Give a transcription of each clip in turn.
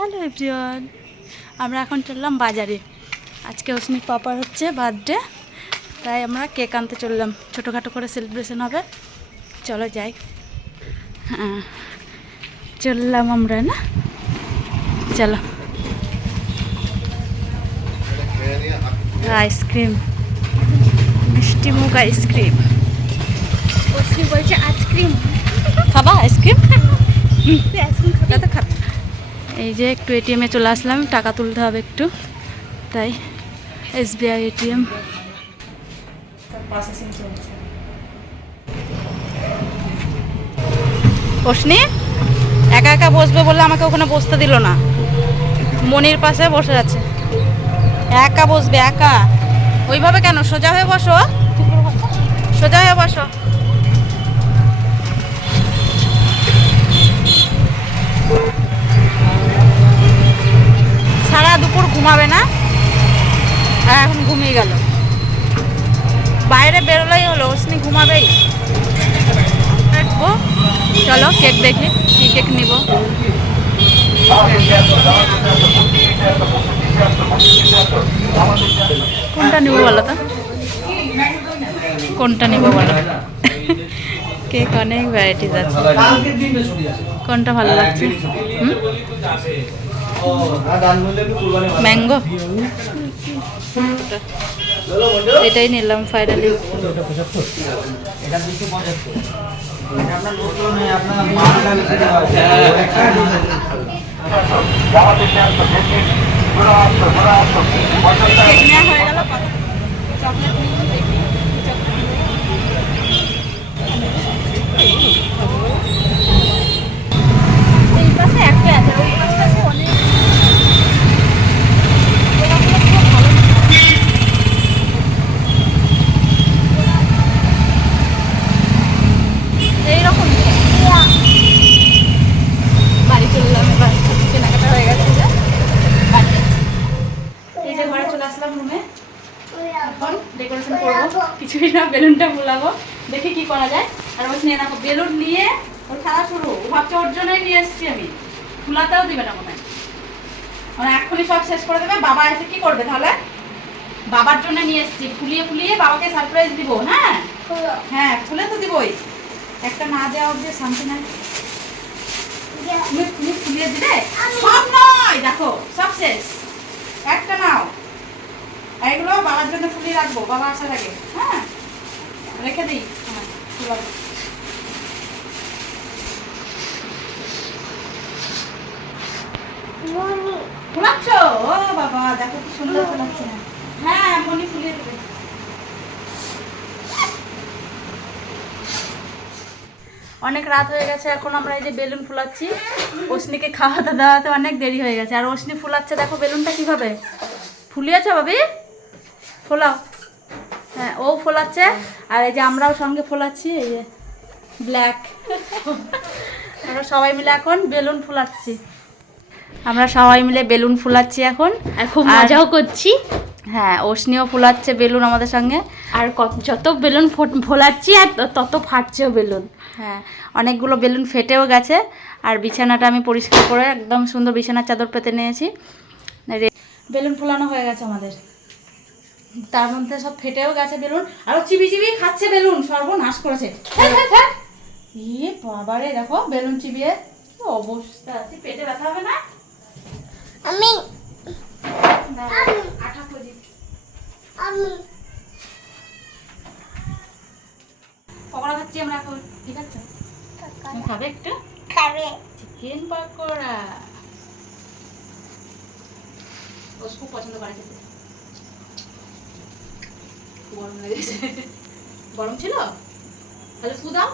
Hello everyone, আমরা এখন চললাম বাজারে। আজকে অস্মিক পাপার হচ্ছে বার্থডে, তাই আমরা কেক আনতে চললাম। ছোটোখাটো করে সেলিব্রেশন হবে, চলো যাই। হ্যাঁ চললাম আমরা, না চলো। আইসক্রিম, মিষ্টি মুখ আইসক্রিম। অস্মি বলছে আইসক্রিম খাবা আইসক্রিম? আইসক্রিম খাবে তো খাবে। এই যে একটু এটিএমে চলে আসলাম, টাকা তুলতে হবে একটু, তাই এসবিআই এটিএম প্রসেসিং চলছে। অস্মি একা একা বসবে বলে আমাকে ওখানে বসতে দিল না, মনির পাশে বসে আছে। একা বসবে একা, ওইভাবে কেন? সোজা হয়ে বসো, সোজা হয়ে বসো। সারা দুপুর ঘুমাবে না, আর এখন ঘুমিয়ে গেল। বাইরে বেরোলেই হলো, অস্মি ঘুমাবেই। দেখবো, চলো কেক দেখি কি কেক নিব। কোনটা নিব বলো তো, কোনটা নিব বলো? কেক অনেক ভ্যারাইটিস আছে, কোনটা ভালো লাগছে? ম্যাঙ্গো, এটাই নিলাম ফাইনালি। কেক নেওয়া হয়ে গেল, চকলেট নিলাম দেখি। এই পাশে একটা আছে, ওই পাশে আছে অনেক। এইরকম বাড়ি চললাম, এবার কেনাকাটা হয়ে গেছে। এই যে ঘরে চলে আসলাম রুমে, এখন ডেকোরেশন করবো। কিছুই না, বেলুনটা ফুলাবো, দেখি কি করা যায়। আর বলছি নিয়ে রাখো বেলুন নিয়ে, ওর খেলা শুরু। ও ভাবছে ওর জন্যই নিয়ে এসেছি আমি, ফুলাতেও দিবে না মনে হয়, মানে এক্ষুনি সব শেষ করে দেবে। বাবা এসে কি করবে তাহলে? বাবার জন্য নিয়ে এসেছি, ফুলিয়ে ফুলিয়ে বাবাকে সারপ্রাইজ দিব। হ্যাঁ হ্যাঁ, ফুলে তো দিবই, একটা না দেওয়া অবধি শান্তি নাই। তুমি ফুলিয়ে দিলে সব নয়, দেখো সব শেষ, একটা নাও। এগুলো বাবার জন্য ফুলিয়ে রাখবো, বাবা আসার আগে। হ্যাঁ রেখে দিই। হ্যাঁ ফুলাচ্ছ? ও বাবা দেখো কি সুন্দর ফুলাচ্ছে। হ্যাঁ মনি ফুলিয়ে দেবে। অনেক রাত হয়ে গেছে, এখন আমরা এই যে বেলুন ফুলাচ্ছি। অস্মিকে খাওয়াতে দাওয়াতে অনেক দেরি হয়ে গেছে, আর অস্মি ফুলাচ্ছে। দেখো বেলুনটা কিভাবে ফুলিয়েছো ভাবি, ফোলাও। হ্যাঁ ও ফোলাচ্ছে, আর এই যে আমরাও সঙ্গে ফোলাচ্ছি। এই যে ব্ল্যাক, আমরা সবাই মিলে এখন বেলুন ফুলাচ্ছি। আমরা সবাই মিলে বেলুন ফুলাচ্ছি এখন, আর খুব মজাও করছি। হ্যাঁ অস্মিও ফুলাচ্ছে বেলুন আমাদের সঙ্গে। আর যত বেলুন ফোলাচ্ছি আর তত ফাটছেও বেলুন। হ্যাঁ অনেকগুলো বেলুন ফেটেও গেছে। আর বিছানাটা আমি পরিষ্কার করে একদম সুন্দর বিছানার চাদর পেতে নিয়েছি। বেলুন ফুলানো হয়ে গেছে আমাদের, তার মধ্যে সব ফেটেও গেছে বেলুন। আরো চিবি চিবি খাচ্ছে বেলুন, সর্বনাশ করেছে। ইয়ে বাবারে দেখো বেলুন চিবিয়ে কি অবস্থা, পেটে ব্যথা হবে না? আমি আঠা খুঁজি। পকোড়া খাচ্ছি আমরা এখন, ঠিক আছে? তুমি খাবে একটু? খাবে চিকেন পকোড়া, ও খুব পছন্দ করে খেতে। গরম লেগেছে, গরম ছিল তাহলে ফু দাও।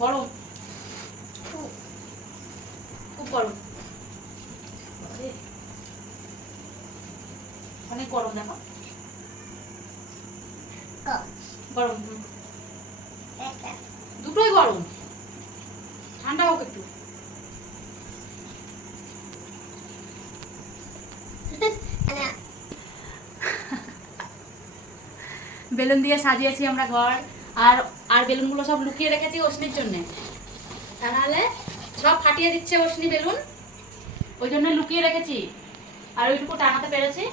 গরম, খুব গরম, অনেক গরম। দেখো গরম, দুটোই গরম, ঠান্ডা হোক একটু। বেলুন দিয়ে সাজিয়েছি আমরা ঘর, আর আর বেলুনগুলো সব লুকিয়ে রেখেছি অস্মির জন্যে, তাহলে সব ফাটিয়ে দিচ্ছে অশ্নি বেলুন, ওই জন্য লুকিয়ে রেখেছি। আর ওইটুকু টানাতে পেরেছি,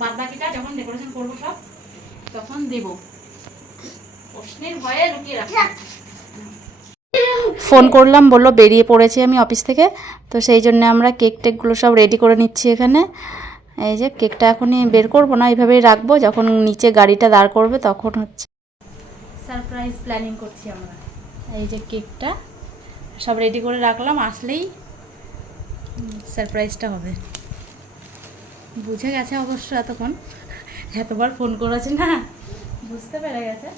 বাদ বাকিটা যখন ডেকোরেশন করবো সব তখন দেব। অশ্নির ভয়ে লুকিয়ে রাখছি। ফোন করলাম, বললো বেরিয়ে পড়েছি আমি অফিস থেকে, তো সেই জন্য আমরা কেক টেকগুলো সব রেডি করে নিচ্ছি এখানে। এই যে কেকটা এখনই বের করবো না, এইভাবেই রাখবো, যখন নিচে গাড়িটা দাঁড় করবে তখন হচ্ছে সারপ্রাইজ প্ল্যানিং করছি আমরা। এই যে কেকটা সব রেডি করে রাখলাম, আসলেই সারপ্রাইজটা হবে। বুঝে গেছে অবশ্য, এতক্ষণ এতবার ফোন করেছে না, বুঝতে পেরে গেছে।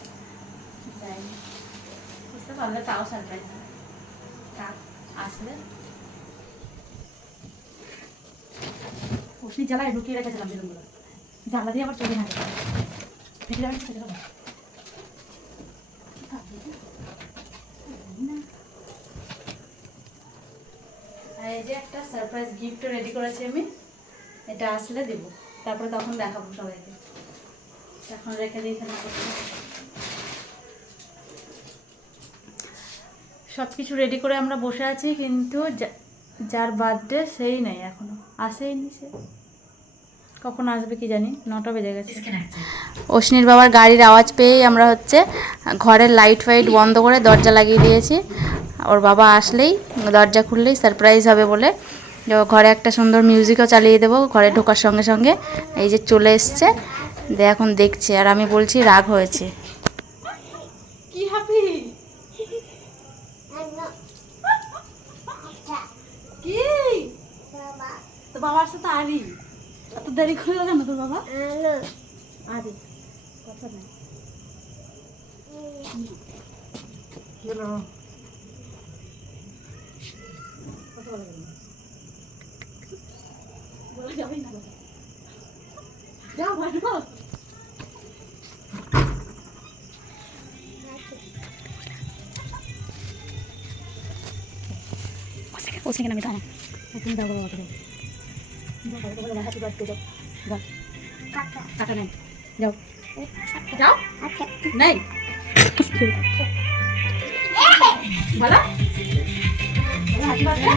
বুঝতে পারলে তাও সারপ্রাইজ আসলে। অশ্নি জ্বালায় ঢুকিয়ে রেখেছিলাম বেলুনগুলো, জ্বালা দিয়ে আবার চলে থাকে। এই যে একটা সারপ্রাইজ গিফট রেডি করেছি আমি, এটা আসলে দেব, তারপরে তখন দেখাবো সবাইকে। এখন রেখে দিই এখানে। সব কিছু রেডি করে আমরা বসে আছি, কিন্তু যার বার্থডে সেই নেই, এখনো আসেইনি। সে কখন আসবে কি জানি, 9টা বেজে গেছে। অশ্নির বাবার গাড়ির আওয়াজ পেয়েই আমরা হচ্ছে ঘরের লাইট ফাইট বন্ধ করে দরজা লাগিয়ে দিয়েছি। ওর বাবা আসলেই, দরজা খুললেই সারপ্রাইজ হবে বলে ঘরে একটা সুন্দর মিউজিকও চালিয়ে দেবো ঘরে ঢোকার সঙ্গে সঙ্গে। এই যে চলে এসছে, এখন দেখছে, আর আমি বলছি রাগ হয়েছে। কি হ্যাপি কি তো বাবা আসতে তো আরি, এত দেরি করলো কেন তোর বাবা? আরি কথা নাই বলে যাবেই না, যাও ভালো। ওখানে আমি দাঁড়া, তুমি যাও বাবা, হ্যাপি বার্থডে যাও, যাও কাটা নেই, যাও যাও নেই বলো হ্যাপি বার্থডে,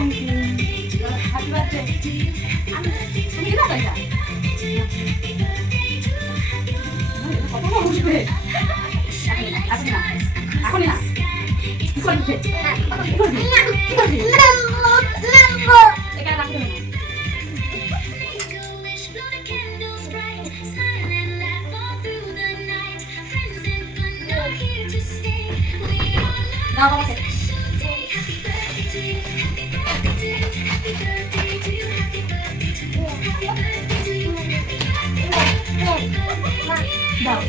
হ্যাপি বার্থডে। তুমি না তাই কত বসবে এখন না, এখনই না, কি করবি কি করবি কি করবি এখানে রাখতে হবে না। দাও বাবাকে দাও,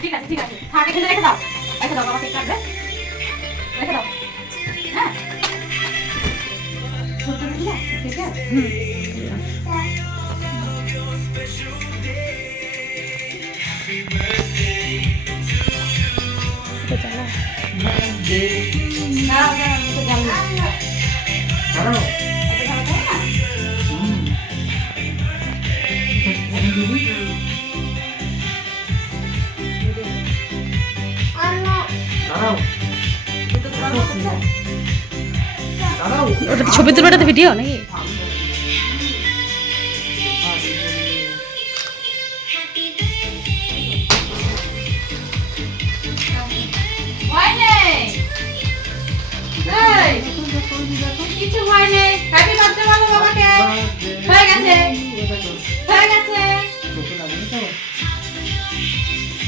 ঠিক আছে ঠিক আছে, থাক এখানে রেখে দাও, রেখে দাও, বাবাকে কাটবে, রেখে দাও। হ্যাঁ ছোট রেখে দাও, ঠিক আছে। ওটা ছবি তুলবে, ওটাতে ভিডিও নাকি? কিছু হয় নেই, হ্যাপি বার্থডে বলো বাবাকে, হয়ে গেছে হয়ে গেছে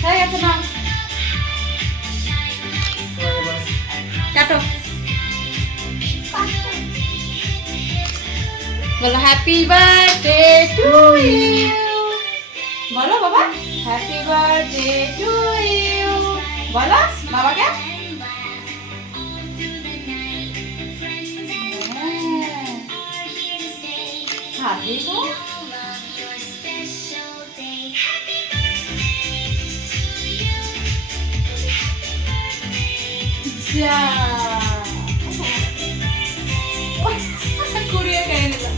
হয়ে গেছে না, কাটো বলো হ্যাপি বার্থডে টু ইউ, বলো বাবা হ্যাপি বার্থডে টু ইউ, বলো বাবাকে। হাতে গো যা কুড়িয়ে খেয়ে নিলাম।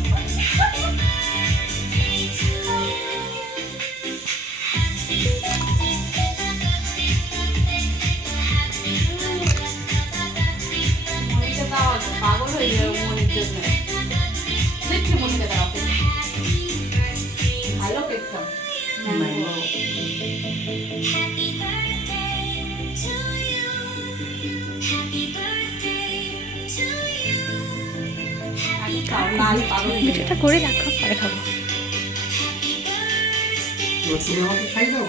দাও পাগল হয়ে যাবে মনের জন্য। দেখছি মনিকে দাঁড়াতে ভালো কেকটা ম্যাঙ্গো। আগে খাও, লাল পাগল হয়ে যাবে। ভিডিওটা করে রাখো, পরে খাবো। তুমি আমাকে খাই দাও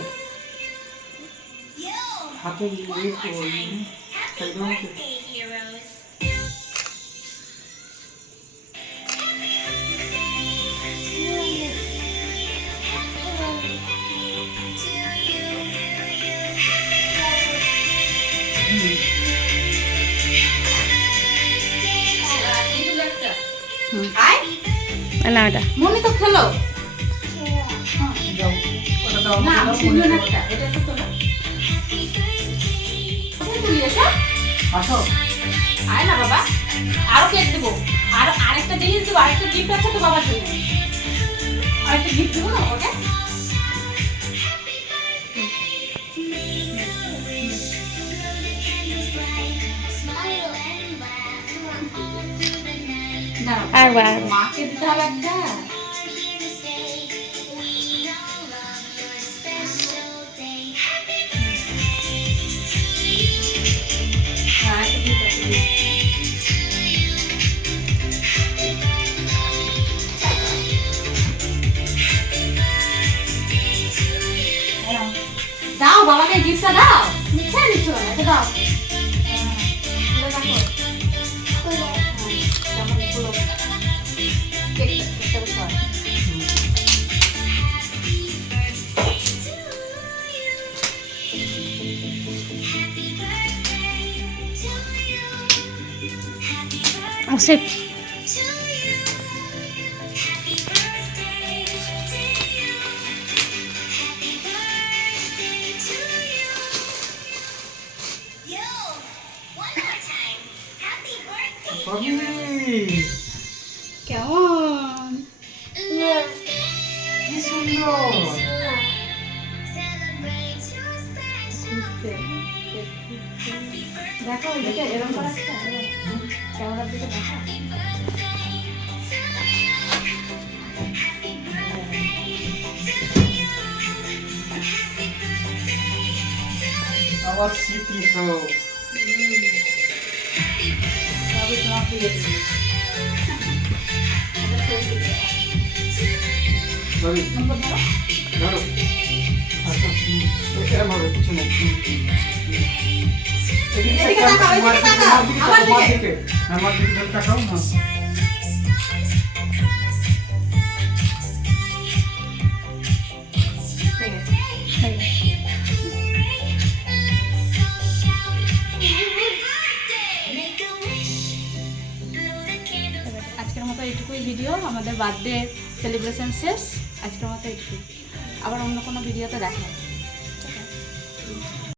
হাতে খাই দাও আমাকে। আয়, না ওটা মনি তো খেলো। দাও ওটা দাও না, আমাকে দাও, তিনজন মনে একটা। এটা তো তোলো। কোথায় তুলি এসো? আসো। আয় না বাবা, আরো কেক দেবো। আর আরেকটা জিনিস দেবো, আরেকটা গিফট আছে তো বাবার জন্য। আরেকটা গিফট দেবো না ওকে? দাঁড়াও, একবার মাকে দিতে হবে একটা। হ্যাঁ, একটা gift আছে, gift। দাও বাবাকে গিফটটা দাও। তুমি খেয়ে নিচ্ছ না, এটা দাও। খুলে দেখো। কেমন খুলো। কেকটা বেশ ভালো। অবশ্যই বাবি কেমন কি সুন্দর। দেখো ওইদিকে এরকম করা আছে ক্যামেরার দিকে দেখো। আমার স্মৃতি সব। সবই তোমার প্রিয় জিনিস। এটা ছবি তুলে দাও। বাবি নম্বর ধরো। ধরো। আচ্ছা এরকম হবে কিছু নেই। এদিকে তাকাও, এদিকে তাকাও, আমার দিকে। আমার দিকে ধরে তাকাও না। ঠিক আছে। আজকের মতো এইটুকুই ভিডিও। আমাদের বার্থডে সেলিব্রেশন শেষ। আজকের মতো এইটুকুই। আবার অন্য কোনো ভিডিওতে দেখা হবে।